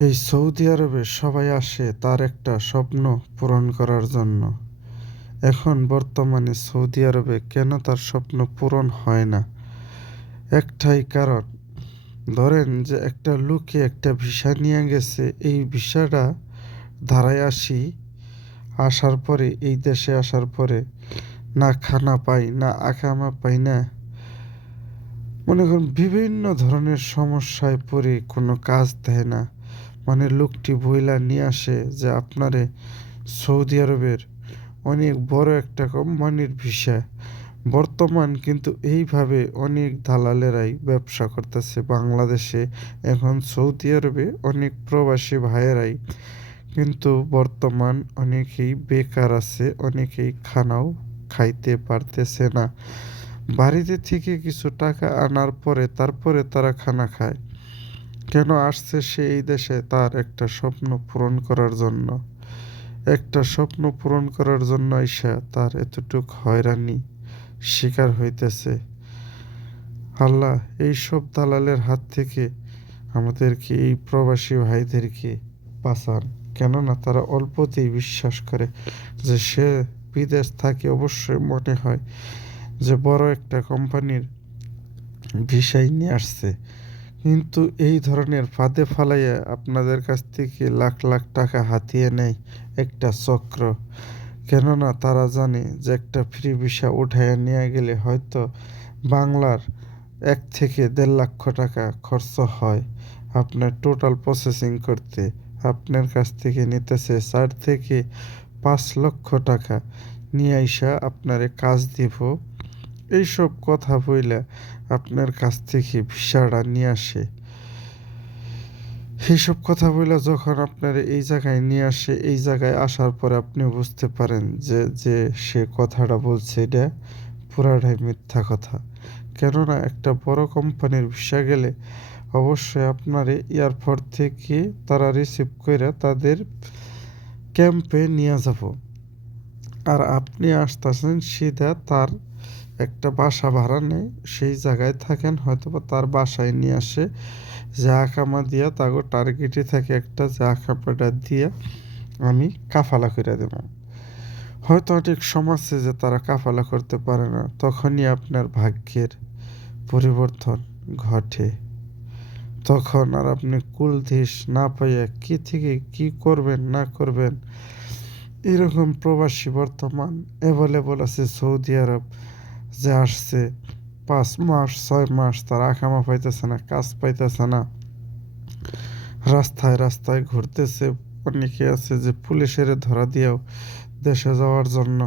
এই সৌদি আরবে সবাই আসে তার একটা স্বপ্ন পূরণ করার জন্য। এখন বর্তমানে সৌদি আরবে কেন তার স্বপ্ন পূরণ হয় না? একটাই কারণ। ধরেন যে একটা লোকে একটা ভিসা নিয়ে গেছে, এই ভিসাটা ধারায় আসার পরে এই দেশে আসার পরে না খানা পাই, না আকামা পাই, না মনে করুন বিভিন্ন ধরনের সমস্যায় পড়ে কোনো কাজ দেয় না। মানে লোকটি বইলা নিয়ে আসে যে আপনারে সৌদি আরবের অনেক বড় একটা কোম্পানির ভিসা। বর্তমান কিন্তু এইভাবে অনেক দালালেরাই ব্যবসা করতেছে বাংলাদেশে। এখন সৌদি আরবে অনেক প্রবাসী ভাইয়েরাই কিন্তু বর্তমান অনেকেই বেকার আছে, অনেকেই খানাও খাইতে পারতেছে না। বাড়িতে থেকে কিছু টাকা আনার পরে তারপরে তারা খানা খায়। কেন আসছে সে এই দেশে? তার একটা স্বপ্ন পূরণ করার জন্য। একটা স্বপ্ন পূরণ করার জন্য আইসা তার এতটুক হয়রানি শিকার হইতেছে। আল্লাহ এইসব দালালের হাত থেকে আমাদেরকে, এই প্রবাসী ভাইদেরকে বাঁচান। কেননা তারা অল্পতেই বিশ্বাস করে যে সে বিদেশ থাকে, অবশ্যই মনে হয় যে বড় একটা কোম্পানির ভিসাই নিয়ে আসছে। কিন্তু এই ধরনের ফাঁদে ফালাইয়া আপনাদের কাছ থেকে লাখ লাখ টাকা হাতিয়ে নেয় একটা চক্র। কেননা তারা জানে যে একটা ফ্রি ভিসা উঠাইয়া নিয়ে গেলে হয়তো বাংলার 1 থেকে 1.5 লক্ষ টাকা খরচ হয় আপনার টোটাল প্রসেসিং করতে। আপনার কাছ থেকে নিতেছে 4 থেকে 5 লক্ষ টাকা, নিয়ে আইসা আপনারে কাজ দিব। এইসব কথা বইলা আপনার কাছ থেকে ভিসাটা নিয়ে আসে। এইসব কথা বইলা যখন আপনার এই জায়গায় নিয়ে আসে, এই জায়গায় আসার পরে আপনি বুঝতে পারেন যে যে সে কথাটা বলছে এটা পুরাটাই মিথ্যা কথা। কেননা একটা বড় কোম্পানির ভিসা গেলে অবশ্যই আপনার এয়ারপোর্ট থেকে তারা রিসিভ কইরা তাদের ক্যাম্পে নিয়ে যাব। আর আপনি আসতেছেন সিধা তার একটা বাসা ভাড়া নেয়, সেই জায়গায় থাকেন, হয়তোবা তার বাসায় নিয়ে আসে, যে আকামা দিয়া তাগো টার্গেটে থাকে একটা, যে আকামাটা দিয়া আমি কাফালা করে দেব। হয়তো অনেক সমাজে যে তারা কাফালা করতে পারে না, তখনই আপনার ভাগ্যের পরিবর্তন ঘটে। তখন আর আপনি কুলদেশ না পাইয়া কি থেকে কি করবেন না করবেন, এরকম প্রবাসী বর্তমান অ্যাভেলেবল আছে সৌদি আরব, যে আসছে 5 মাস 6 মাস তার আকামা পাইতেছে না, কাজ পাইতেছে না, রাস্তায় রাস্তায় ঘুরতেছে। অনেকে আছে যে পুলিশের ধরা দিয়েও দেশে যাওয়ার জন্য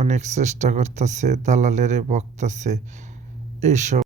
অনেক চেষ্টা করতেছে, দালালেরে বকতেছে। এইসব